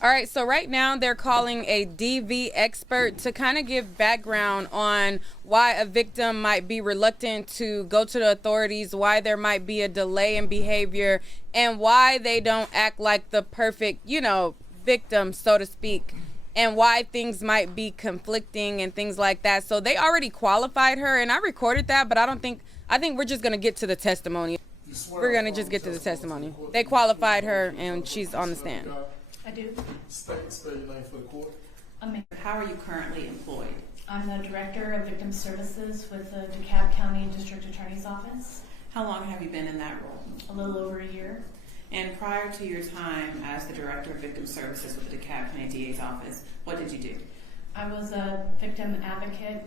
All right, so right now they're calling a DV expert to kind of give background on why a victim might be reluctant to go to the authorities, why there might be a delay in behavior, and why they don't act like the perfect, victim, so to speak, and why things might be conflicting and things like that. So they already qualified her, and I recorded that, but I think we're just going to get to the testimony. We're going to just get to the testimony. They qualified her, and she's on the stand. I do. State your name for the court. How are you currently employed? I'm the Director of Victim Services with the DeKalb County District Attorney's Office. How long have you been in that role? A little over a year. And prior to your time as the Director of Victim Services with the DeKalb County DA's office, what did you do? I was a victim advocate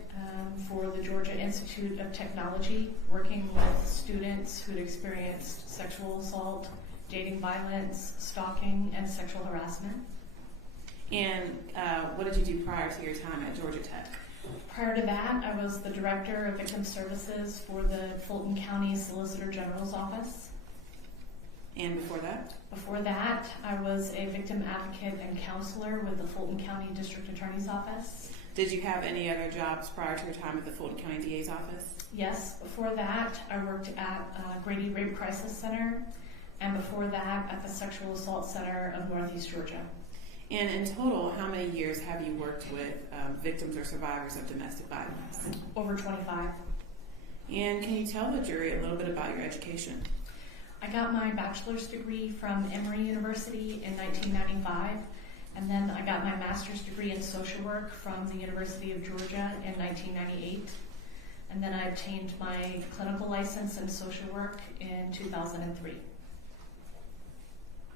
for the Georgia Institute of Technology, working with students who'd experienced sexual assault, dating violence, stalking, and sexual harassment. And what did you do prior to your time at Georgia Tech? Prior to that, I was the Director of Victim Services for the Fulton County Solicitor General's Office. And before that? Before that, I was a victim advocate and counselor with the Fulton County District Attorney's Office. Did you have any other jobs prior to your time at the Fulton County DA's office? Yes. Before that, I worked at Grady Rape Crisis Center, and before that, at the Sexual Assault Center of Northeast Georgia. And in total, how many years have you worked with victims or survivors of domestic violence? Over 25. And can you tell the jury a little bit about your education? I got my bachelor's degree from Emory University in 1995, and then I got my master's degree in social work from the University of Georgia in 1998. And then I obtained my clinical license in social work in 2003.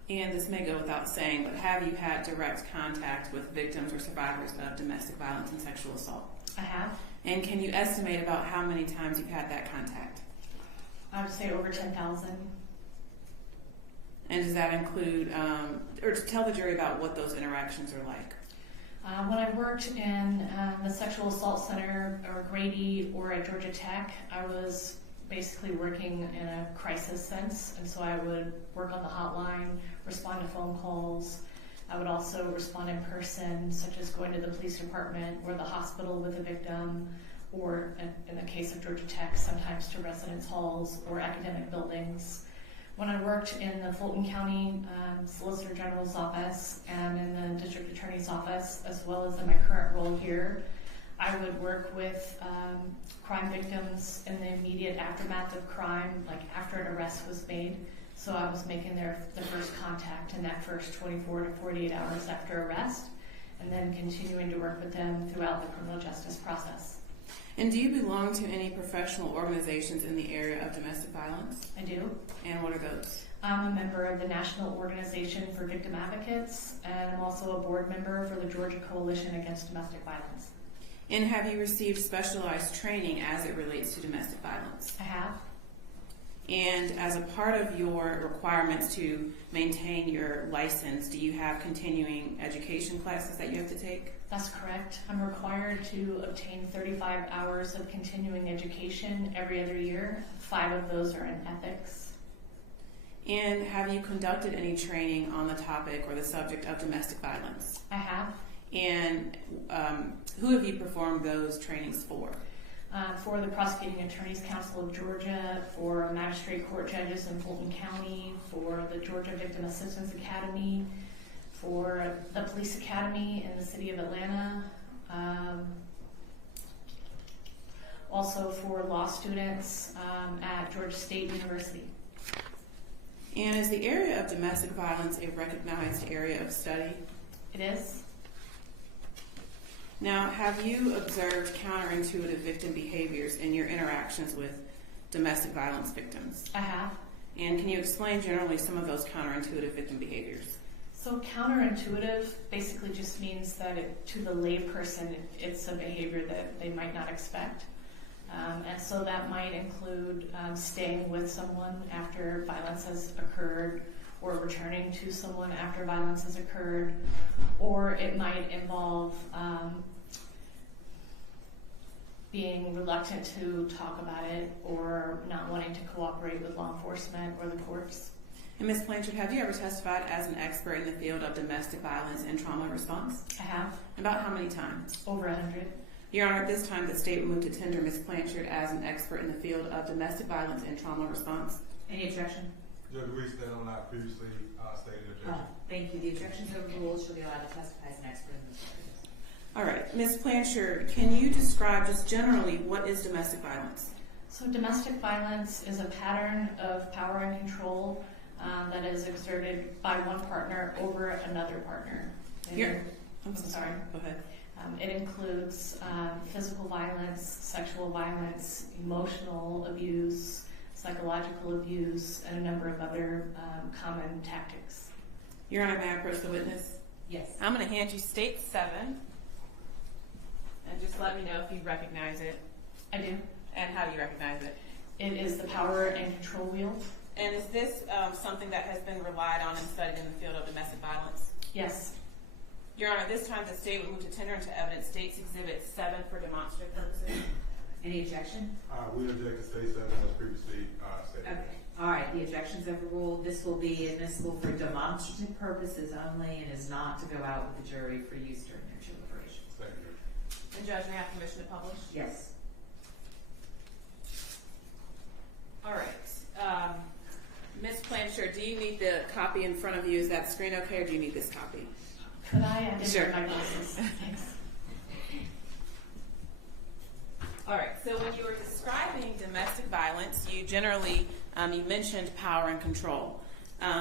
And this may go without saying, but have you had direct contact with victims or survivors of domestic violence and sexual assault? I have. And can you estimate about how many times you've had that contact? I would say over 10,000. And does that include, or tell the jury about what those interactions are like? When I worked in the Sexual Assault Center or Grady or at Georgia Tech, I was basically working in a crisis sense, and so I would work on the hotline, respond to phone calls. I would also respond in person, such as going to the police department or the hospital with the victim, or in the case of Georgia Tech, sometimes to residence halls or academic buildings. When I worked in the Fulton County Solicitor General's office and in the District Attorney's office, as well as in my current role here, I would work with crime victims in the immediate aftermath of crime, like after an arrest was made. So I was making the first contact in that first 24 to 48 hours after arrest, and then continuing to work with them throughout the criminal justice process. And do you belong to any professional organizations in the area of domestic violence? I do. And what are those? I'm a member of the National Organization for Victim Advocates, and I'm also a board member for the Georgia Coalition Against Domestic Violence. And have you received specialized training as it relates to domestic violence? I have. And as a part of your requirements to maintain your license, do you have continuing education classes that you have to take? That's correct. I'm required to obtain 35 hours of continuing education every other year. 5 of those are in ethics. And have you conducted any training on the topic or the subject of domestic violence? I have. And who have you performed those trainings for? For the Prosecuting Attorneys Council of Georgia, for magistrate court judges in Fulton County, for the Georgia Victim Assistance Academy, for the Police Academy in the city of Atlanta, also for law students at Georgia State University. And is the area of domestic violence a recognized area of study? It is. Now, have you observed counterintuitive victim behaviors in your interactions with domestic violence victims? I have. And can you explain generally some of those counterintuitive victim behaviors? So counterintuitive basically just means that to the layperson, it's a behavior that they might not expect. And so that might include staying with someone after violence has occurred, or returning to someone after violence has occurred, or it might involve being reluctant to talk about it or not wanting to cooperate with law enforcement or the courts. And Ms. Blanchard, have you ever testified as an expert in the field of domestic violence and trauma response? I have. About how many times? Over 100. Your Honor, at this time, the state will move to tender Ms. Blanchard as an expert in the field of domestic violence and trauma response. Any objection? Judge, we stand on our previously stated objection. Thank you. The objections overruled. She'll be allowed to testify as an expert in this area. All right, Ms. Blanchard, can you describe just generally what is domestic violence? So domestic violence is a pattern of power and control that is exerted by one partner over another partner. I'm sorry. Go ahead. It includes physical violence, sexual violence, emotional abuse, psychological abuse, and a number of other common tactics. Your Honor, may I approach the witness? Yes. I'm going to hand you State 7, and just let me know if you recognize it I do. and how you recognize it. It is the power and control wheel. And is this something that has been relied on and studied in the field of domestic violence? Yes. Your Honor, this time the state would move to tender into evidence State's Exhibit 7 for demonstrative purposes. Any objection? We object to state 7 as previously stated. Okay. All right. The objection's overruled. This will be admissible for demonstrative purposes only and is not to go out with the jury for use during their deliberations. Thank you. And Judge, may I have permission to publish? Yes. All right. Ms. Blanchard, do you need the copy in front of you? Is that screen okay, or do you need this copy? Could I? I didn't Sure. wear my glasses. Thanks. All right. So when you were describing domestic violence, you generally you mentioned power and control.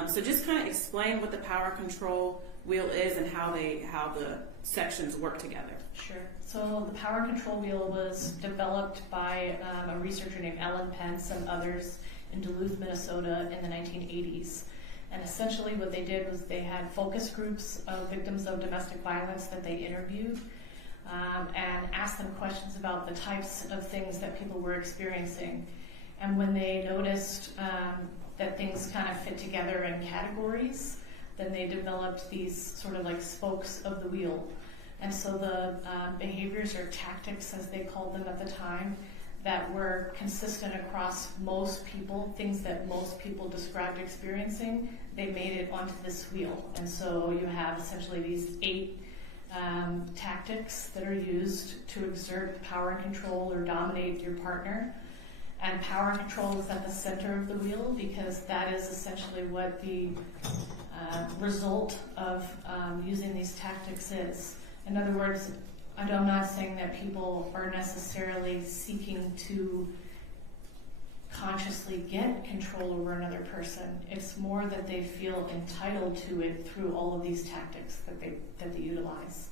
So just kind of explain what the power and control wheel is and how the sections work together. Sure. So the power and control wheel was developed by a researcher named Ellen Pence and others in Duluth, Minnesota in the 1980s. And essentially what they did was they had focus groups of victims of domestic violence that they interviewed and asked them questions about the types of things that people were experiencing. And when they noticed that things kind of fit together in categories, then they developed these sort of like spokes of the wheel. And so the behaviors or tactics, as they called them at the time, that were consistent across most people, things that most people described experiencing, they made it onto this wheel. And so you have essentially these 8 tactics that are used to exert power and control or dominate your partner. And power and control is at the center of the wheel because that is essentially what the result of using these tactics is. In other words, I'm not saying that people are necessarily seeking to consciously get control over another person. It's more that they feel entitled to it through all of these tactics that they utilize.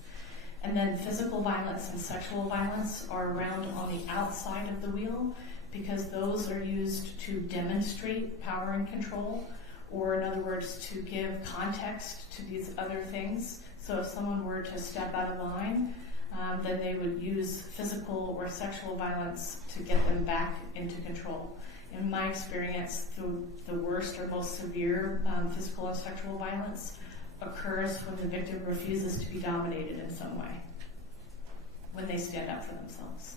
And then physical violence and sexual violence are around on the outside of the wheel because those are used to demonstrate power and control, or in other words, to give context to these other things. So if someone were to step out of line, then they would use physical or sexual violence to get them back into control. In my experience, the worst or most severe physical and sexual violence occurs when the victim refuses to be dominated in some way, when they stand up for themselves.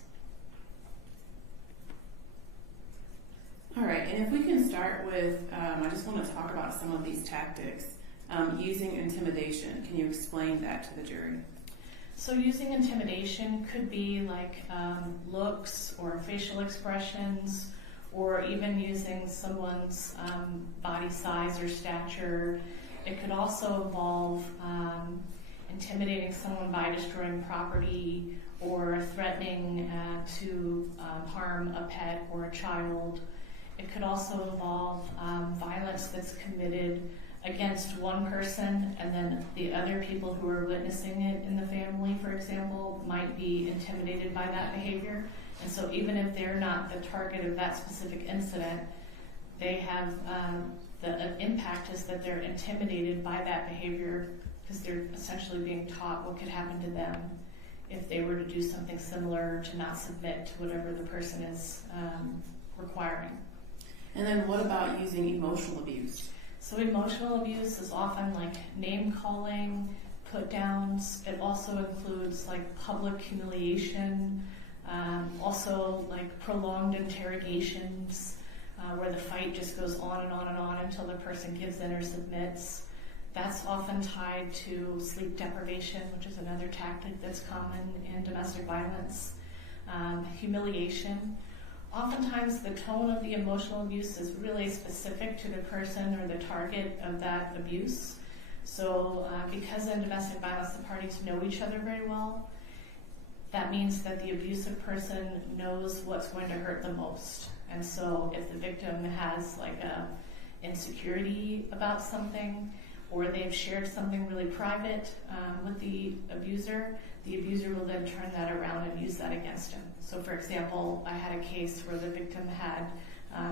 All right, and if we can start with, I just want to talk about some of these tactics. Using intimidation, can you explain that to the jury? So using intimidation could be like looks or facial expressions, or even using someone's body size or stature. It could also involve intimidating someone by destroying property or threatening to harm a pet or a child. It could also involve violence that's committed against one person, and then the other people who are witnessing it in the family, for example, might be intimidated by that behavior. And so even if they're not the target of that specific incident, they have the impact is that they're intimidated by that behavior because they're essentially being taught what could happen to them if they were to do something similar, to not submit to whatever the person is requiring. And then what about using emotional abuse? So emotional abuse is often like name calling, put downs. It also includes like public humiliation, also like prolonged interrogations, where the fight just goes on and on and on until the person gives in or submits. That's often tied to sleep deprivation, which is another tactic that's common in domestic violence. Humiliation. Oftentimes the tone of the emotional abuse is really specific to the person or the target of that abuse. So because in domestic violence the parties know each other very well, that means that the abusive person knows what's going to hurt the most. And so if the victim has like a insecurity about something, or they've shared something really private with the abuser will then turn that around and use that against him. So for example, I had a case where the victim had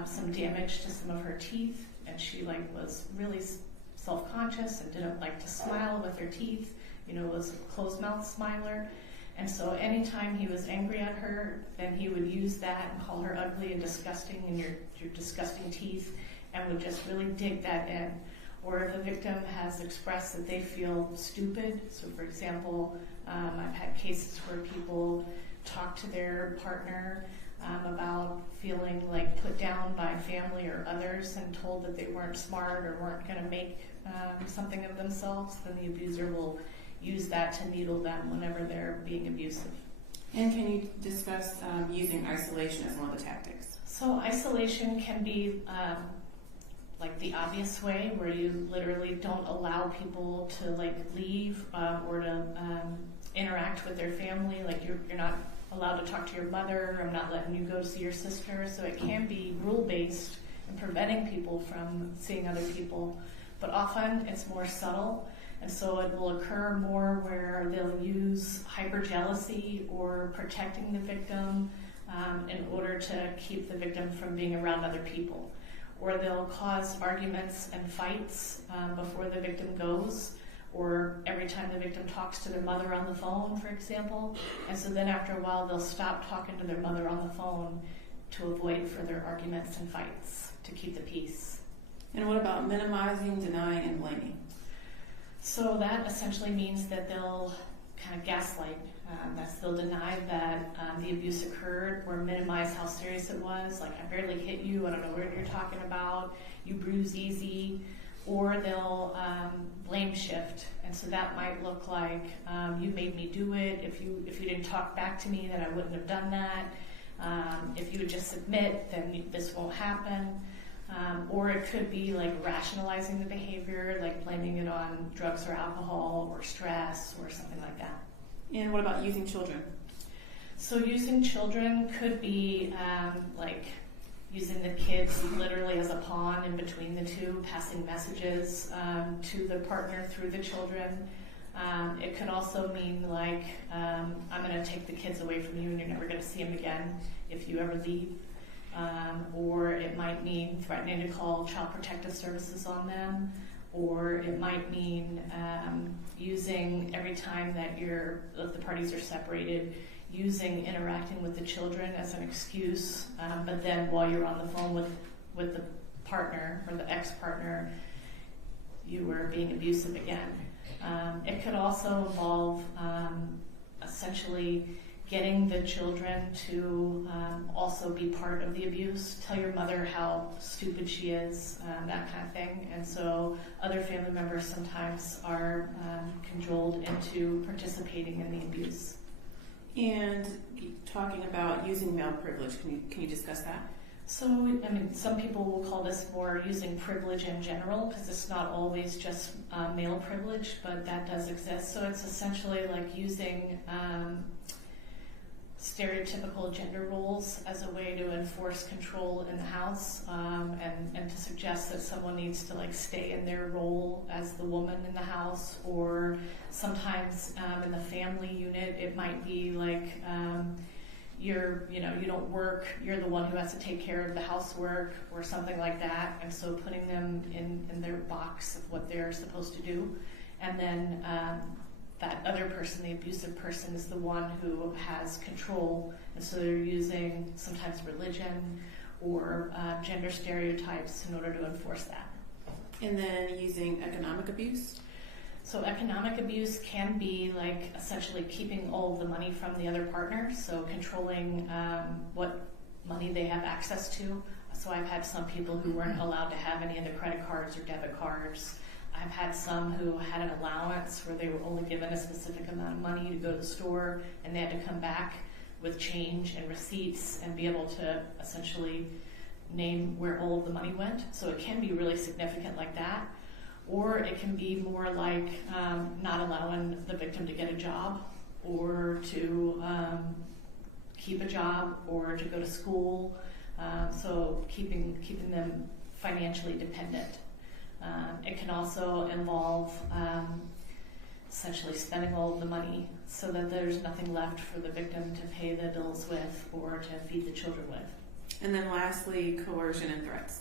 some damage to some of her teeth, and she was really self-conscious and didn't like to smile with her teeth, was a closed mouth smiler. And so anytime he was angry at her, then he would use that and call her ugly and disgusting and your disgusting teeth, and would just really dig that in. Or if a victim has expressed that they feel stupid, so for example, I've had cases where people talk to their partner about feeling like put down by family or others and told that they weren't smart or weren't going to make something of themselves, then the abuser will use that to needle them whenever they're being abusive. And can you discuss using isolation as one of the tactics? So isolation can be like the obvious way, where you literally don't allow people to leave or to interact with their family. Like you're not allowed to talk to your mother. I'm not letting you go see your sister. So it can be rule-based and preventing people from seeing other people. But often it's more subtle, and so it will occur more where they'll use hyperjealousy or protecting the victim in order to keep the victim from being around other people. Or they'll cause arguments and fights before the victim goes, or every time the victim talks to their mother on the phone, for example. And so then after a while, they'll stop talking to their mother on the phone to avoid further arguments and fights, to keep the peace. And what about minimizing, denying, and blaming? So that essentially means that they'll kind of gaslight. They'll deny that the abuse occurred, or minimize how serious it was. Like, I barely hit you, I don't know what you're talking about, you bruise easy. Or they'll blame shift, and so that might look like you made me do it. If you didn't talk back to me, then I wouldn't have done that. If you would just submit, then this won't happen. Or it could be like rationalizing the behavior, like blaming it on drugs or alcohol or stress or something like that. And what about using children? So using children could be like using the kids literally as a pawn in between the two, passing messages to the partner through the children. It could also mean like, I'm going to take the kids away from you and you're never going to see them again if you ever leave. Or it might mean threatening to call Child Protective Services on them. Or it might mean using, every time that the parties are separated, interacting with the children as an excuse, but then while you're on the phone with the partner or the ex-partner, you were being abusive again. It could also involve essentially getting the children to also be part of the abuse. Tell your mother how stupid she is, that kind of thing. And so other family members sometimes are cajoled into participating in the abuse. And talking about using male privilege, can you discuss that? So, I mean, some people will call this more using privilege in general, because it's not always just male privilege, but that does exist. So it's essentially like using stereotypical gender roles as a way to enforce control in the house, and to suggest that someone needs to like stay in their role as the woman in the house. Or sometimes in the family unit, it might be like you don't work, you're the one who has to take care of the housework or something like that. And so putting them in their box of what they're supposed to do. And then that other person, the abusive person, is the one who has control. And so they're using sometimes religion or gender stereotypes in order to enforce that. And then using economic abuse? So economic abuse can be like essentially keeping all of the money from the other partner, so controlling what money they have access to. So I've had some people who weren't allowed to have any of the credit cards or debit cards. I've had some who had an allowance where they were only given a specific amount of money to go to the store, and they had to come back with change and receipts and be able to essentially name where all of the money went. So it can be really significant like that. Or it can be more like not allowing the victim to get a job, or to keep a job, or to go to school. So keeping them financially dependent. It can also involve essentially spending all of the money so that there's nothing left for the victim to pay the bills with or to feed the children with. And then lastly, coercion and threats.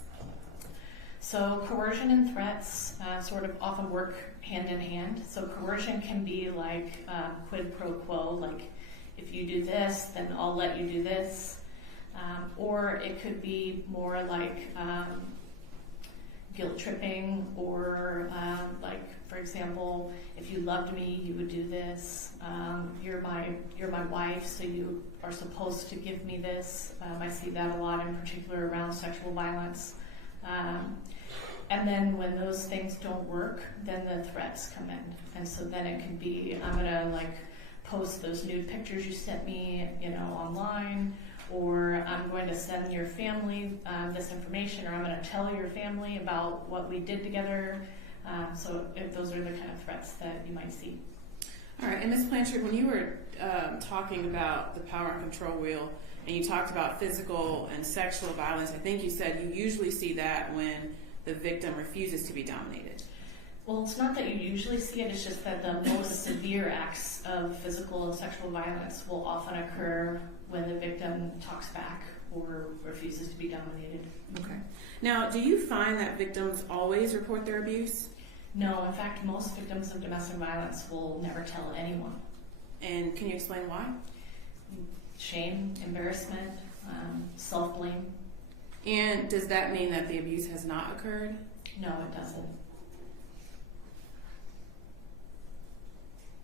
So coercion and threats sort of often work hand in hand. So coercion can be like quid pro quo, like if you do this, then I'll let you do this. Or it could be more like guilt tripping, or like, for example, if you loved me, you would do this. You're my wife, so you are supposed to give me this. I see that a lot, in particular around sexual violence. And then when those things don't work, then the threats come in. And so then it can be, I'm gonna like post those nude pictures you sent me, online, or I'm going to send your family this information, or I'm going to tell your family about what we did together. So if those are the kind of threats that you might see. All right, and Ms. Blanchard, when you were talking about the power and control wheel, and you talked about physical and sexual violence, I think you said you usually see that when the victim refuses to be dominated. Well, it's not that you usually see it, it's just that the most severe acts of physical and sexual violence will often occur when the victim talks back or refuses to be dominated. Okay. Now, do you find that victims always report their abuse? No, in fact, most victims of domestic violence will never tell anyone. And can you explain why? Shame, embarrassment, self-blame. And does that mean that the abuse has not occurred? No, it doesn't.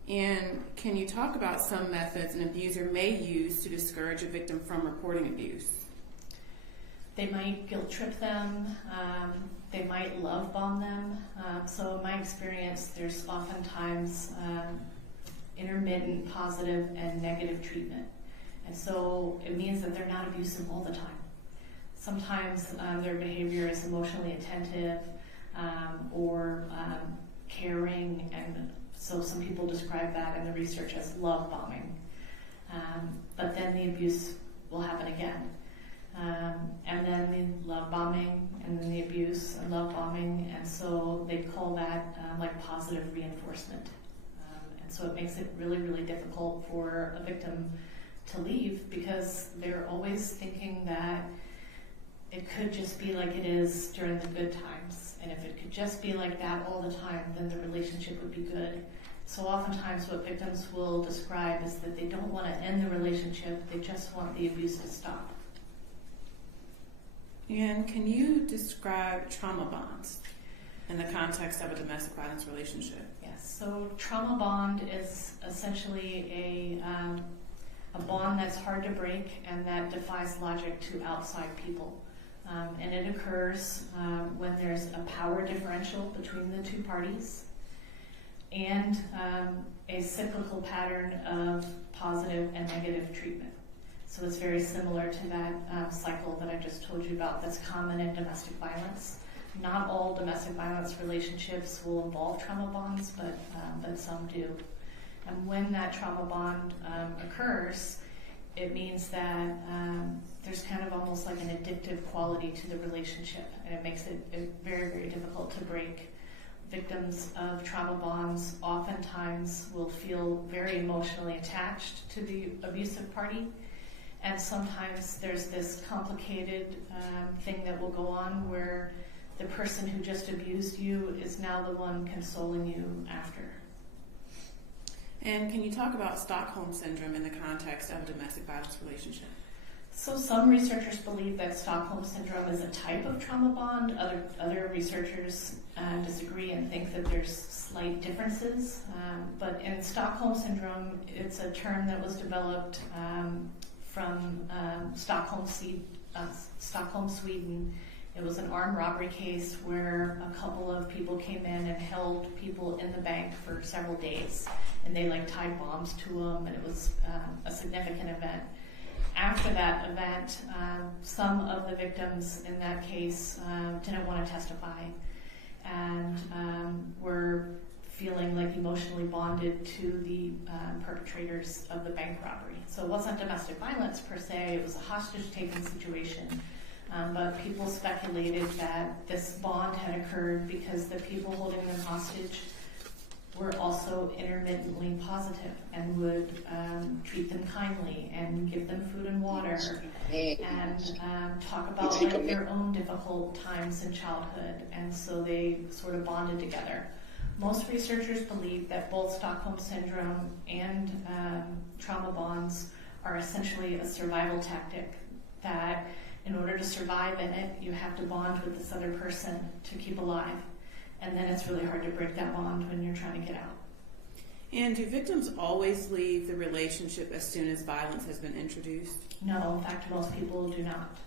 And can you talk about some methods an abuser may use to discourage a victim from reporting abuse? They might guilt trip them. They might love bomb them. So in my experience, there's oftentimes intermittent positive and negative treatment. And so it means that they're not abusive all the time. Sometimes their behavior is emotionally attentive or caring, and so some people describe that in the research as love bombing. But then the abuse will happen again. And then the love bombing, and then the abuse and love bombing, and so they call that like positive reinforcement. And so it makes it really, really difficult for a victim to leave, because they're always thinking that it could just be like it is during the good times. And if it could just be like that all the time, then the relationship would be good. So oftentimes what victims will describe is that they don't want to end the relationship, they just want the abuse to stop. And can you describe trauma bonds in the context of a domestic violence relationship? Yes, so trauma bond is essentially a bond that's hard to break and that defies logic to outside people. And it occurs when there's a power differential between the two parties and a cyclical pattern of positive and negative treatment. So it's very similar to that cycle that I just told you about that's common in domestic violence. Not all domestic violence relationships will involve trauma bonds, but some do. And when that trauma bond occurs, it means that there's kind of almost like an addictive quality to the relationship, and it makes it very, very difficult to break. Victims of trauma bonds oftentimes will feel very emotionally attached to the abusive party, and sometimes there's this complicated thing that will go on where the person who just abused you is now the one consoling you after. And can you talk about Stockholm Syndrome in the context of a domestic violence relationship? So some researchers believe that Stockholm Syndrome is a type of trauma bond. Other researchers disagree and think that there's slight differences. But in Stockholm Syndrome, it's a term that was developed from Stockholm Stockholm, Sweden. It was an armed robbery case where a couple of people came in and held people in the bank for several days, and they like tied bombs to them, and it was a significant event. After that event, some of the victims in that case didn't want to testify, and were feeling like emotionally bonded to the perpetrators of the bank robbery. So it wasn't domestic violence per se, it was a hostage-taking situation. But people speculated that this bond had occurred because the people holding them hostage were also intermittently positive and would treat them kindly and give them food and water and talk about like their own difficult times in childhood, and so they sort of bonded together. Most researchers believe that both Stockholm Syndrome and trauma bonds are essentially a survival tactic, that in order to survive in it, you have to bond with this other person to keep alive. And then it's really hard to break that bond when you're trying to get out. And do victims always leave the relationship as soon as violence has been introduced? No, in fact, most people do not.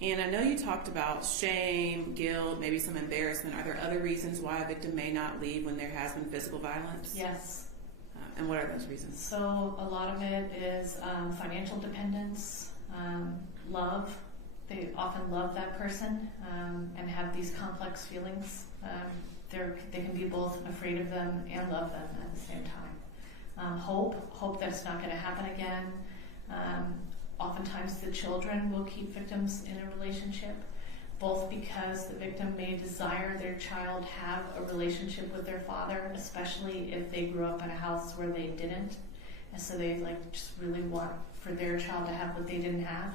And I know you talked about shame, guilt, maybe some embarrassment. Are there other reasons why a victim may not leave when there has been physical violence? Yes. And what are those reasons? So a lot of it is financial dependence, love. They often love that person and have these complex feelings. They can be both afraid of them and love them at the same time. Hope that it's not going to happen again. Oftentimes the children will keep victims in a relationship, both because the victim may desire their child have a relationship with their father, especially if they grew up in a house where they didn't. And so they like just really want for their child to have what they didn't have.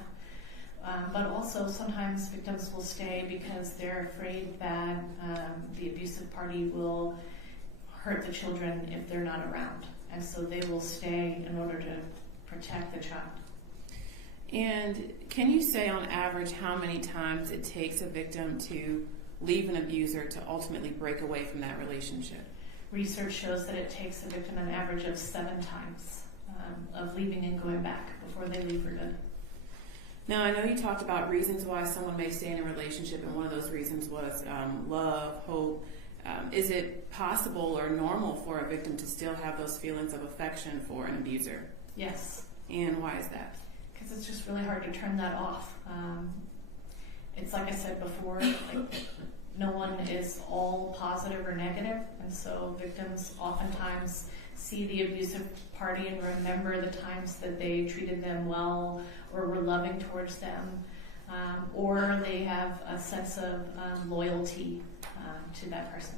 But also sometimes victims will stay because they're afraid that the abusive party will hurt the children if they're not around. And so they will stay in order to protect the child. And can you say on average how many times it takes a victim to leave an abuser to ultimately break away from that relationship? Research shows that it takes a victim an average of 7 times of leaving and going back before they leave for good. Now, I know you talked about reasons why someone may stay in a relationship, and one of those reasons was love, hope. Is it possible or normal for a victim to still have those feelings of affection for an abuser? Yes. And why is that? Because it's just really hard to turn that off. It's like I said before, like, no one is all positive or negative, and so victims oftentimes see the abusive party and remember the times that they treated them well or were loving towards them, or they have a sense of loyalty to that person.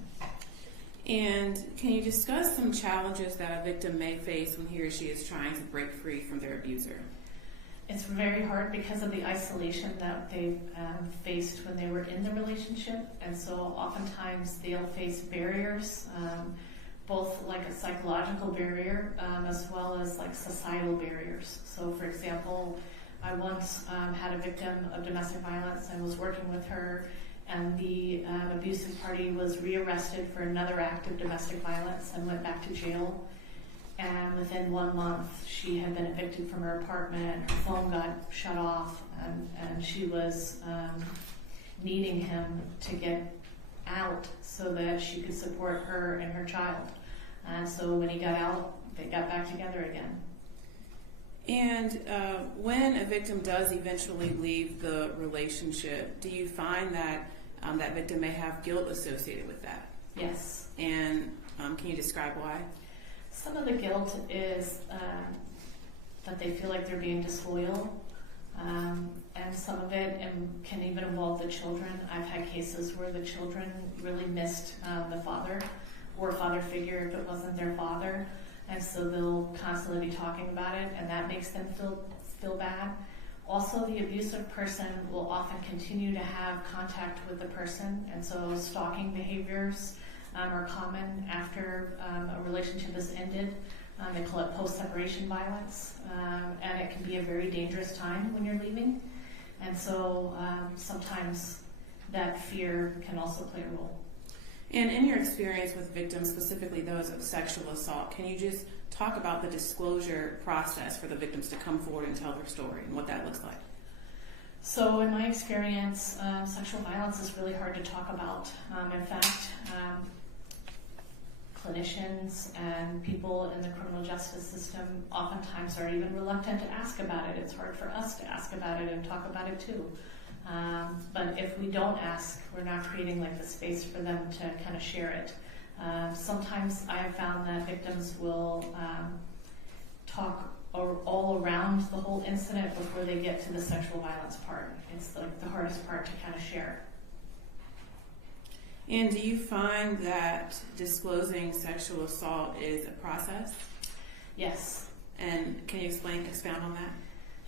And can you discuss some challenges that a victim may face when he or she is trying to break free from their abuser? It's very hard because of the isolation that they've faced when they were in the relationship, and so oftentimes they'll face barriers, both like a psychological barrier as well as like societal barriers. So for example, I once had a victim of domestic violence and was working with her, and the abusive party was rearrested for another act of domestic violence and went back to jail. And within 1 month, she had been evicted from her apartment, her phone got shut off, and she was needing him to get out so that she could support her and her child. And so when he got out, they got back together again. And when a victim does eventually leave the relationship, do you find that that victim may have guilt associated with that? Yes. And can you describe why? Some of the guilt is that they feel like they're being disloyal, and some of it can even involve the children. I've had cases where the children really missed the father or father figure if it wasn't their father, and so they'll constantly be talking about it, and that makes them feel bad. Also, the abusive person will often continue to have contact with the person, and so stalking behaviors are common after a relationship has ended. They call it post-separation violence, and it can be a very dangerous time when you're leaving. And so sometimes that fear can also play a role. And in your experience with victims, specifically those of sexual assault, can you just talk about the disclosure process for the victims to come forward and tell their story and what that looks like? So in my experience, sexual violence is really hard to talk about. In fact, clinicians and people in the criminal justice system oftentimes are even reluctant to ask about it. It's hard for us to ask about it and talk about it too. But if we don't ask, we're not creating like the space for them to kind of share it. Sometimes I have found that victims will talk all around the whole incident before they get to the sexual violence part. It's like the hardest part to kind of share. And do you find that disclosing sexual assault is a process? Yes. And can you expound on that?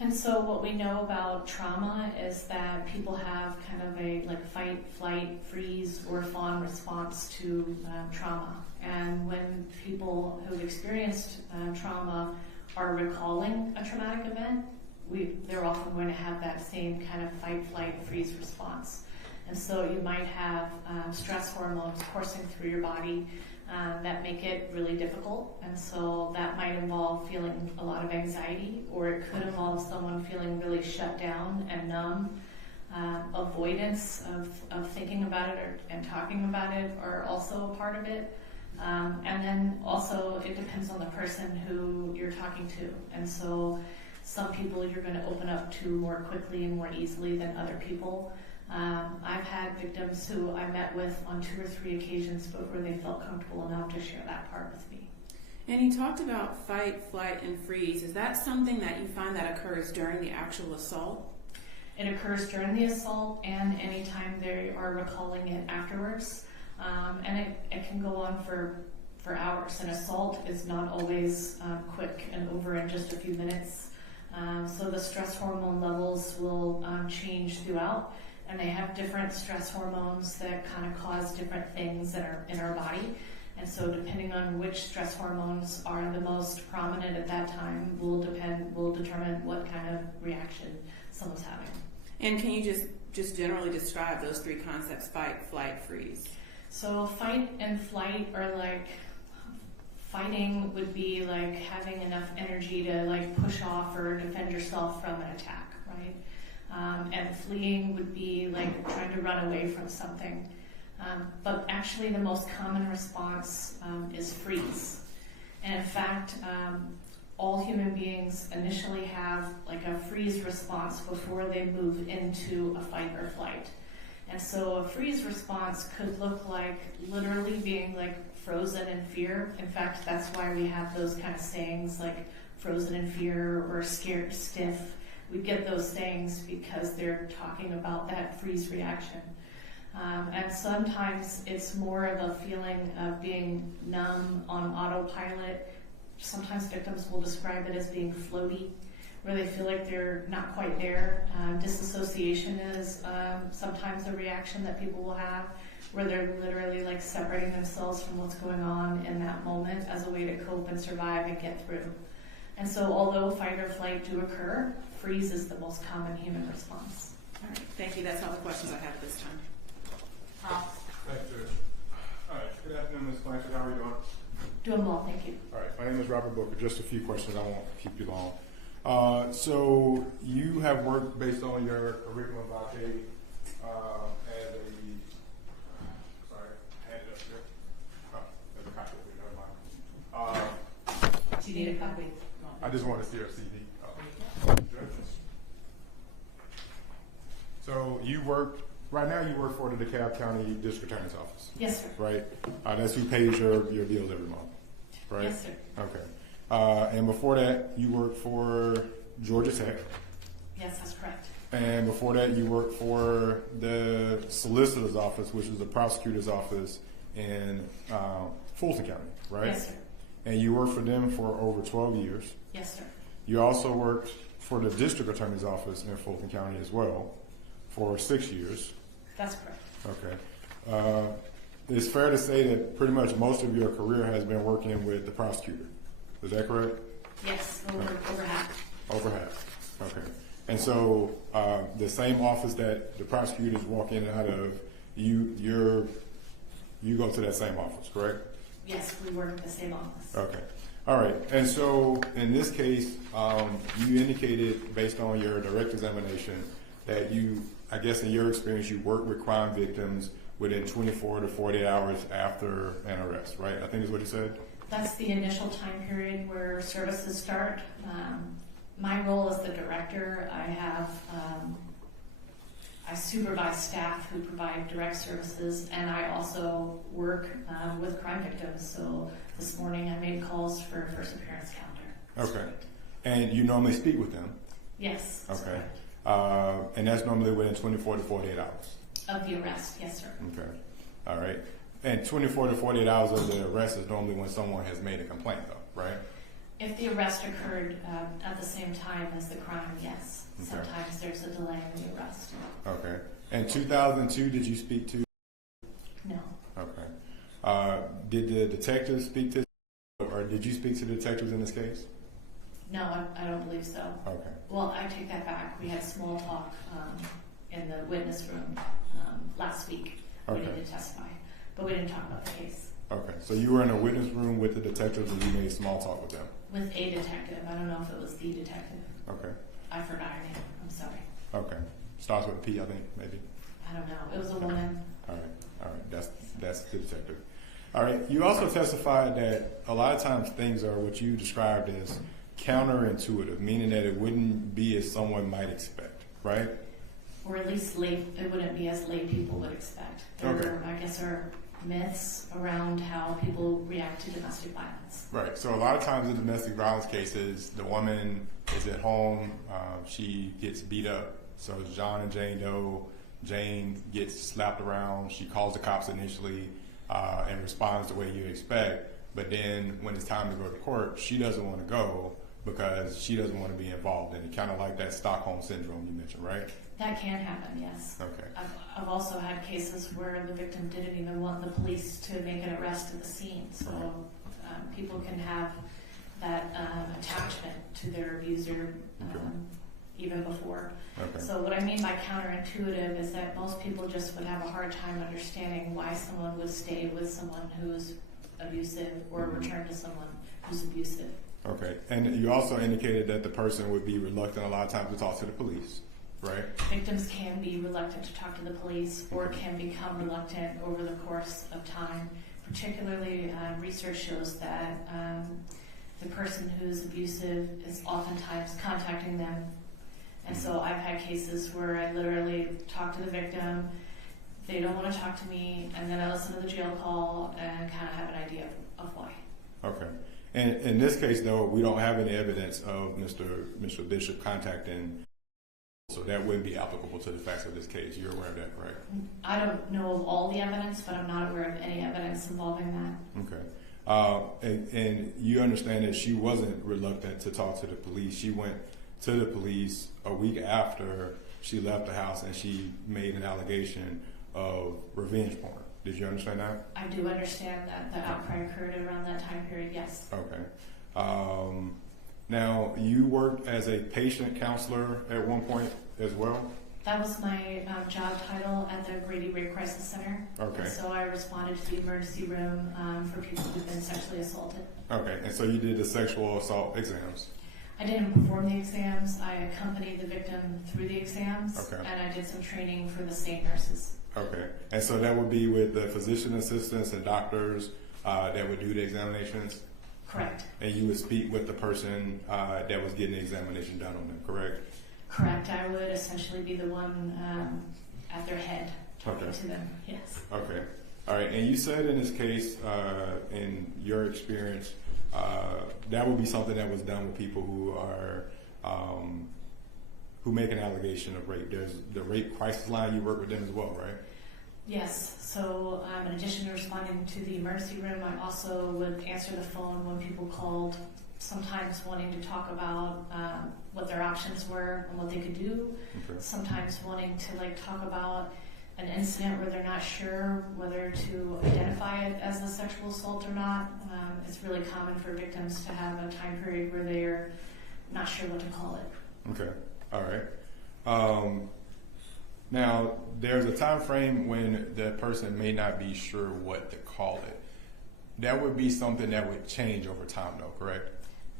And so what we know about trauma is that people have kind of a like fight, flight, freeze, or fawn response to trauma. And when people who've experienced trauma are recalling a traumatic event, they're often going to have that same kind of fight, flight, freeze response. And so you might have stress hormones coursing through your body that make it really difficult. And so that might involve feeling a lot of anxiety, or it could involve someone feeling really shut down and numb. Avoidance of thinking about it and talking about it are also a part of it. And then also it depends on the person who you're talking to. And so some people you're going to open up to more quickly and more easily than other people. I've had victims who I met with on 2 or 3 occasions before they felt comfortable enough to share that part with me. And you talked about fight, flight, and freeze. Is that something that you find that occurs during the actual assault? It occurs during the assault and anytime they are recalling it afterwards. And it can go on for hours. An assault is not always quick and over in just a few minutes. So the stress hormone levels will change throughout. And they have different stress hormones that kind of cause different things that are in our body. And so depending on which stress hormones are the most prominent at that time will determine what kind of reaction someone's having. And can you just generally describe those 3 concepts, fight, flight, freeze? So fight and flight are like, fighting would be like having enough energy to like push off or defend yourself from an attack, right? And fleeing would be like trying to run away from something. But actually the most common response is freeze. And in fact, all human beings initially have like a freeze response before they move into a fight or flight. And so a freeze response could look like literally being like frozen in fear. In fact, that's why we have those kind of sayings like frozen in fear or scared stiff. We get those sayings because they're talking about that freeze reaction. And sometimes it's more of a feeling of being numb on autopilot. Sometimes victims will describe it as being floaty, where they feel like they're not quite there. Disassociation is sometimes a reaction that people will have, where they're literally like separating themselves from what's going on in that moment as a way to cope and survive and get through. And so although fight or flight do occur, freeze is the most common human response. All right, thank you. That's all the questions I have at this time. Thanks, Judge. All right, good afternoon, Ms. Blanchard. How are you doing? Doing well, thank you. All right, my name is Robert Booker. Just a few questions. I won't keep you long. So you have worked based on your curriculum vitae as a, sorry, I had it up here. Oh, there's a copy of it, never mind. Do you need a copy? I just want to see your CD. So you work, right now you work for the DeKalb County District Attorney's Office, Yes, sir. right? That's who pays your bills every month, right? Yes, sir. Okay. And before that, you worked for Georgia Tech. Yes, that's correct. And before that, you worked for the Solicitor's Office, which is the Prosecutor's Office in Fulton County, right? Yes, sir. And you worked for them for over 12 years. Yes, sir. You also worked for the District Attorney's Office in Fulton County as well for 6 years. That's correct. Okay. It's fair to say that pretty much most of your career has been working with the prosecutor. Is that correct? Yes, over half. Over half. Okay. And so the same office that the prosecutors walk in and out of, you go to that same office, correct? Yes, we work at the same office. Okay. All right. And so in this case, you indicated based on your direct examination that you, I guess in your experience, you work with crime victims within 24 to 48 hours after an arrest, right? I think is what you said? That's the initial time period where services start. My role as the director, I supervise staff who provide direct services, and I also work with crime victims. So this morning I made calls for first appearance calendar. Okay. And you normally speak with them? Yes. Okay. And that's normally within 24 to 48 hours? Of the arrest, yes, sir. Okay. All right. And 24 to 48 hours of the arrest is normally when someone has made a complaint, though, right? If the arrest occurred at the same time as the crime, yes. Okay. Sometimes there's a delay in the arrest. Okay. In 2002, did you speak to? No. Okay. Did the detectives speak to, or did you speak to the detectives in this case? No, I don't believe so. Okay. Well, I take that back. We had small talk in the witness room last week. Okay. We didn't testify, but we didn't talk about the case. Okay. So you were in a witness room with the detectives and you made small talk with them? With a detective. I don't know if it was the detective. Okay. I forgot her name. I'm sorry. Okay. Starts with a P, I think, maybe. I don't know. It was a woman. All right. All right. That's the detective. All right. You also testified that a lot of times things are what you described as counterintuitive, meaning that it wouldn't be as someone might expect, right? Or at least it wouldn't be as lay people would expect. There, I guess, are myths around how people react to domestic violence. Right. So a lot of times in domestic violence cases, the woman is at home, she gets beat up. So it's John and Jane Doe. Jane gets slapped around. She calls the cops initially and responds the way you expect. But then when it's time to go to court, she doesn't want to go because she doesn't want to be involved in it. Kind of like that Stockholm syndrome you mentioned, right? That can happen, yes. Okay. I've also had cases where the victim didn't even want the police to make an arrest at the scene. So people can have that attachment to their abuser even before. Okay. So what I mean by counterintuitive is that most people just would have a hard time understanding why someone would stay with someone who's abusive or return to someone who's abusive. Okay. And you also indicated that the person would be reluctant a lot of times to talk to the police, right? Victims can be reluctant to talk to the police or can become reluctant over the course of time. Particularly, research shows that the person who's abusive is oftentimes contacting them. And so I've had cases where I literally talk to the victim, they don't want to talk to me, and then I listen to the jail call and kind of have an idea of why. Okay. And in this case, though, we don't have any evidence of Mr. Bishop contacting, so that wouldn't be applicable to the facts of this case. You're aware of that, correct? I don't know of all the evidence, but I'm not aware of any evidence involving that. Okay. And you understand that she wasn't reluctant to talk to the police. She went to the police a week after she left the house and she made an allegation of revenge porn. Did you understand that? I do understand that the outcry occurred around that time period, yes. Okay. Now, you worked as a patient counselor at one point as well? That was my job title at the Grady Rape Crisis Center. Okay. And so I responded to the emergency room for people who've been sexually assaulted. Okay, and so you did the sexual assault exams? I didn't perform the exams. I accompanied the victim through the exams. Okay. And I did some training for the state nurses. Okay, and so that would be with the physician assistants and doctors that would do the examinations? Correct. And you would speak with the person that was getting the examination done on them, correct? Correct. I would essentially be the one at their head talking to them, yes. Okay. All right, and you said in this case, in your experience, that would be something that was done with people who are who make an allegation of rape. There's the rape crisis line. You work with them as well, right? Yes. So in addition to responding to the emergency room, I also would answer the phone when people called, sometimes wanting to talk about what their options were and what they could do. Okay. Sometimes wanting to talk about an incident where they're not sure whether to identify it as a sexual assault or not. It's really common for victims to have a time period where they're not sure what to call it. Okay. All right. Now, there's a time frame when the person may not be sure what to call it. That would be something that would change over time, though, correct?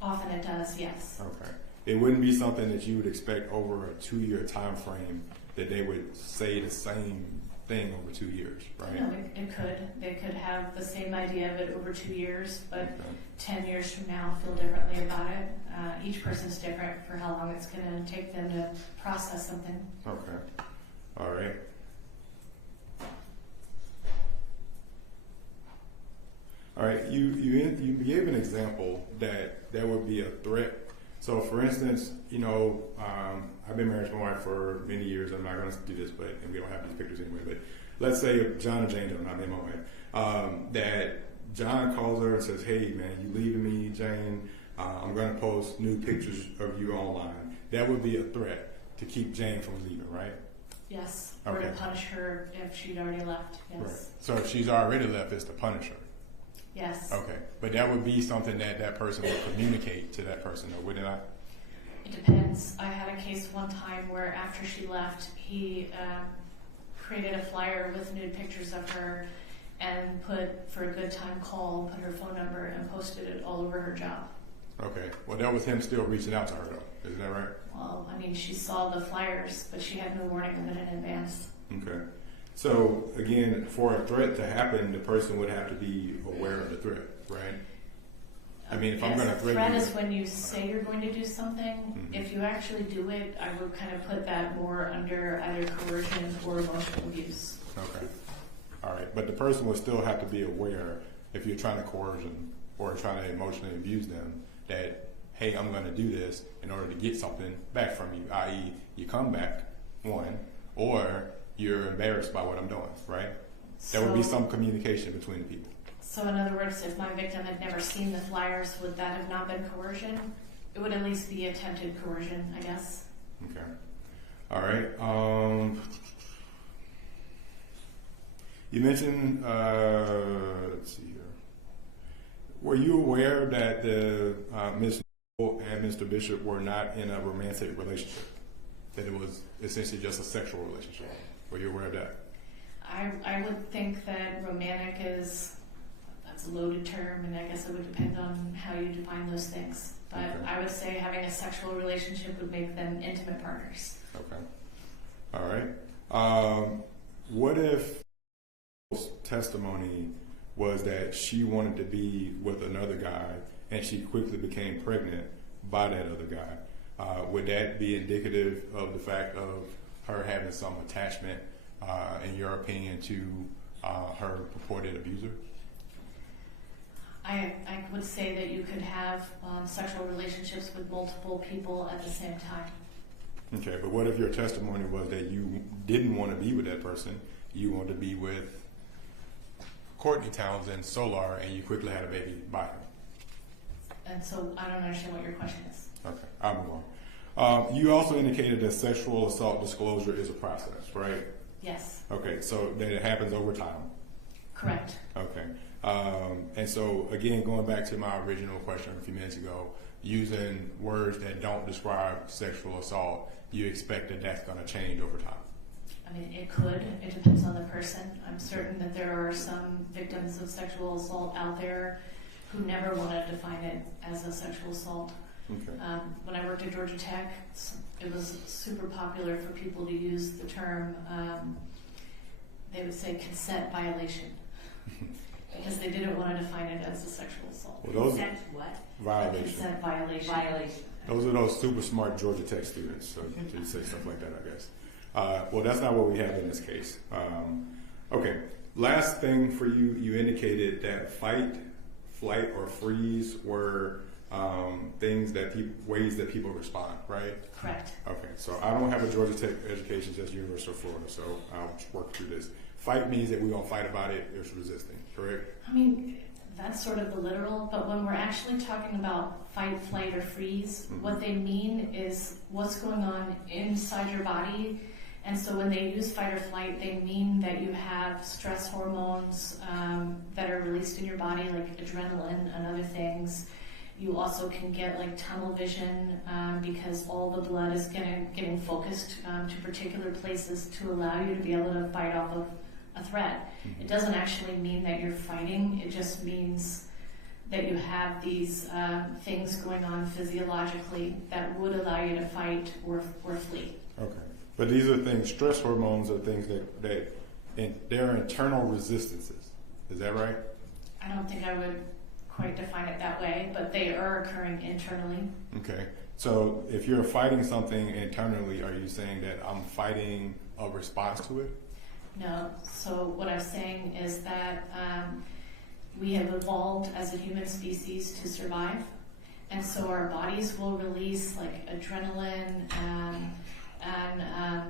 Often it does, yes. Okay. It wouldn't be something that you would expect over a 2-year time frame that they would say the same thing over 2 years, right? No, it could. They could have the same idea of it over 2 years, but Okay. 10 years from now feel differently about it. Each person's different for how long it's going to take them to process something. Okay. All right. All right. You gave an example that there would be a threat. So, for instance, I've been married to my wife for many years. I'm not going to do this, and we don't have these pictures anyway. But let's say John and Jane, not name my wife, that John calls her and says, "Hey, man, you leaving me, Jane? I'm going to post new pictures of you online." That would be a threat to keep Jane from leaving, right? Yes, or Okay. to punish her if she'd already left. Yes. Right. So if she's already left, it's to punish her. Yes. Okay. But that would be something that person would communicate to that person, or would it not? It depends. I had a case one time where after she left, he created a flyer with nude pictures of her and put, for a good time call, put her phone number and posted it all over her job. Okay. Well, that was him still reaching out to her, though. Isn't that right? Well, I mean, she saw the flyers, but she had no warning of it in advance. Okay. So, again, for a threat to happen, the person would have to be aware of the threat, right? I mean, if I'm Yes, going to a threaten threat you... is when you say you're going to do something. Mhm. If you actually do it, I would kind of put that more under either coercion or emotional abuse. Okay. All right. But the person would still have to be aware if you're trying to coercion or trying to emotionally abuse them that, hey, I'm going to do this in order to get something back from you, i.e. you come back, one, or you're embarrassed by what I'm doing, right? There would be So- some communication between the people. So in other words, if my victim had never seen the flyers, would that have not been coercion? It would at least be attempted coercion, I guess. Okay. All right. You mentioned, let's see here. Were you aware that the Ms. Noble and Mr. Bishop were not in a romantic relationship? That it was essentially just a sexual relationship? Were you aware of that? I would think that romantic that's a loaded term, and I guess it would depend on how you define those things. But Okay. I would say having a sexual relationship would make them intimate partners. Okay. All right. What if testimony was that she wanted to be with another guy and she quickly became pregnant by that other guy? Would that be indicative of the fact of her having some attachment, in your opinion, to her purported abuser? I would say that you could have sexual relationships with multiple people at the same time. Okay, but what if your testimony was that you didn't want to be with that person, you wanted to be with Courtney Townsend, Solar, and you quickly had a baby by him? And so I don't understand what your question is. Okay, I'll move on. You also indicated that sexual assault disclosure is a process, right? Yes, Okay, so that it happens over time. correct. Okay. And so, again, going back to my original question a few minutes ago, using words that don't describe sexual assault, you expect that that's going to change over time. I mean, it could. It depends on the person. I'm certain that there are some victims of sexual assault out there who never want to define it as a sexual assault. Okay. When I worked at Georgia Tech, it was super popular for people to use the term, they would say consent violation, because they didn't want to define it as a sexual assault. Well, those Consent what? violation. Consent violation. Violation. Those are those super smart Georgia Tech students, so you say stuff like that, I guess. Well, that's not what we have in this case. Okay, last thing for you, you indicated that fight, flight, or freeze were things that ways that people respond, right? Correct. Okay, so I don't have a Georgia Tech education, just University of Florida, so I'll work through this. Fight means that we're going to fight about it, it's resisting, correct? I mean, that's sort of the literal, but when we're actually talking about fight, flight, or freeze, what they mean is what's going on inside your body. And so when they use fight or flight, they mean that you have stress hormones that are released in your body, like adrenaline and other things. You also can get like tunnel vision because all the blood is getting focused to particular places to allow you to be able to fight off of a threat. It doesn't actually mean that you're fighting. It just means that you have these things going on physiologically that would allow you to fight or flee. Okay. But these are things, stress hormones are things that they're internal resistances. Is that right? I don't think I would quite define it that way, but they are occurring internally. Okay. So if you're fighting something internally, are you saying that I'm fighting a response to it? No. So what I'm saying is that we have evolved as a human species to survive, and so our bodies will release like adrenaline and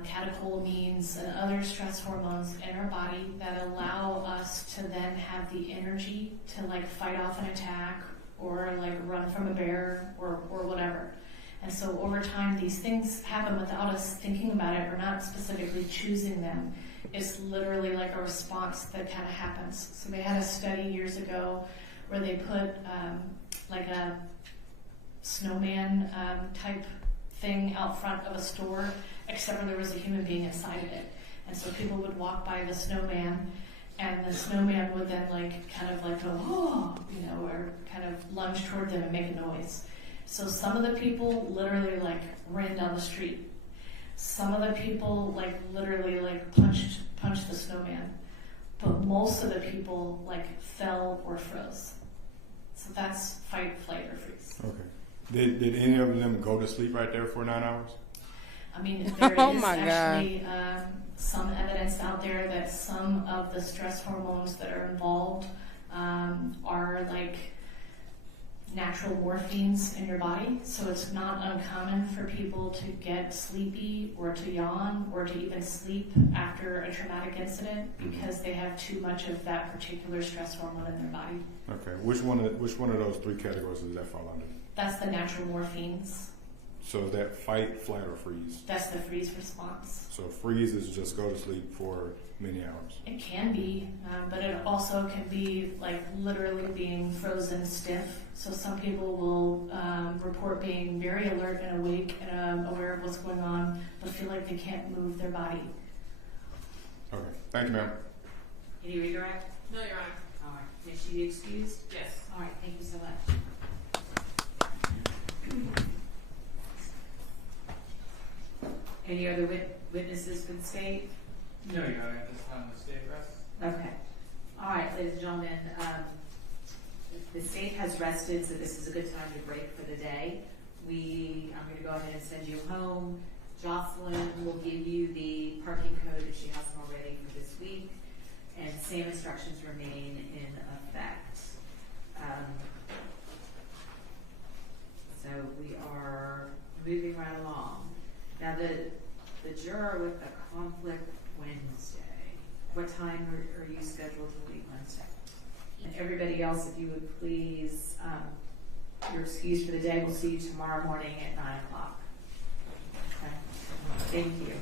catecholamines and other stress hormones in our body that allow us to then have the energy to like fight off an attack or like run from a bear or whatever. And so over time, these things happen without us thinking about it or not specifically choosing them. It's literally like a response that kind of happens. So they had a study years ago where they put like a snowman type thing out front of a store, except for there was a human being inside of it. And so people would walk by the snowman, and the snowman would then like kind of like go, oh, you know, or kind of lunge toward them and make a noise. So some of the people literally like ran down the street. Some of the people like literally like punched the snowman. But most of the people like fell or froze. So that's fight, flight, or freeze. Okay. Did any of them go to sleep right there for 9 hours? I mean, there Oh is my actually some evidence out there that some of the stress hormones that are involved are like natural morphines in your body. So it's not uncommon for people to get sleepy or to yawn or to even sleep after a traumatic incident because they have too much of that particular stress hormone in their body. Okay. Which one of those three categories does that fall under? That's the natural morphines. So is that fight, flight, or freeze? That's the freeze response. So freeze is just go to sleep for many hours. It can be, but it also can be like literally being frozen stiff. So some people will report being very alert and awake and aware of what's going on, but feel like they can't move their body. Okay. Thank you, ma'am. Any redirect? No, Your Honor. All right. Is she excused? Yes. All right, thank you so much. Any other witnesses for the state? No, Your Honor, at this time the state rests. Okay. All right, ladies and gentlemen, the state has rested, so this is a good time to break for the day. I'm going to go ahead and send you home. Jocelyn will give you the parking code if she hasn't already for this week, and same instructions remain in effect. So we are moving right along. Now the juror with the conflict Wednesday, what time are you scheduled to leave Wednesday? And everybody else, if you would please, you're excused for the day. We'll see you tomorrow morning at 9 o'clock. Okay. Thank you.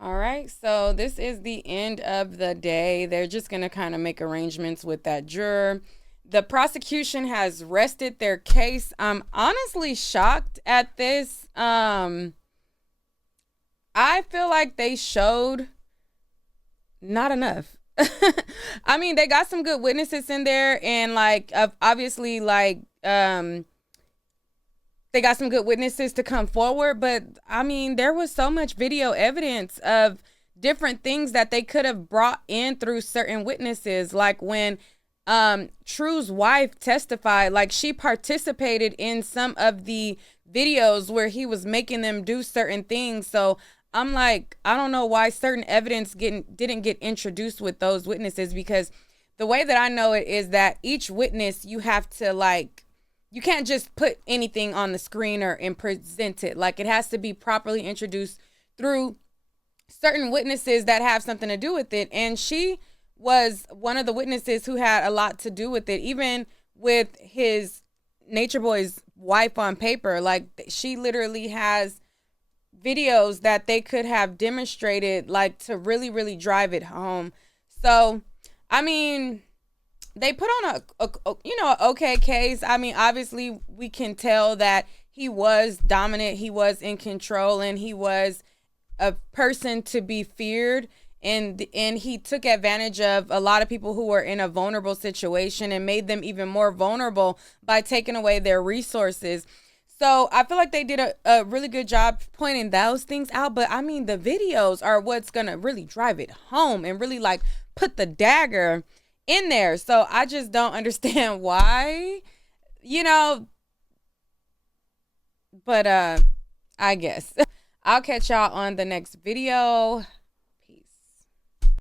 All right, so this is the end of the day. They're just going to kind of make arrangements with that juror. The prosecution has rested their case. I'm honestly shocked at this. I feel like they showed not enough. I mean, they got some good witnesses in there, and like obviously like they got some good witnesses to come forward, but I mean, there was so much video evidence of different things that they could have brought in through certain witnesses. Like when True's wife testified, like she participated in some of the videos where he was making them do certain things. So I'm like, I don't know why certain evidence didn't get introduced with those witnesses, because the way that I know it is that each witness, you have to like, you can't just put anything on the screen and present it. Like, it has to be properly introduced through certain witnesses that have something to do with it. And she was one of the witnesses who had a lot to do with it, even with his Natureboy's wife on paper. Like, she literally has videos that they could have demonstrated, like, to really, really drive it home. So, I mean, they put on a okay case. I mean, obviously we can tell that he was dominant, he was in control, and he was a person to be feared. And he took advantage of a lot of people who were in a vulnerable situation and made them even more vulnerable by taking away their resources. So I feel like they did a really good job pointing those things out. But I mean, the videos are what's going to really drive it home and really like put the dagger in there. So I just don't understand why, you know, but I guess I'll catch y'all on the next video.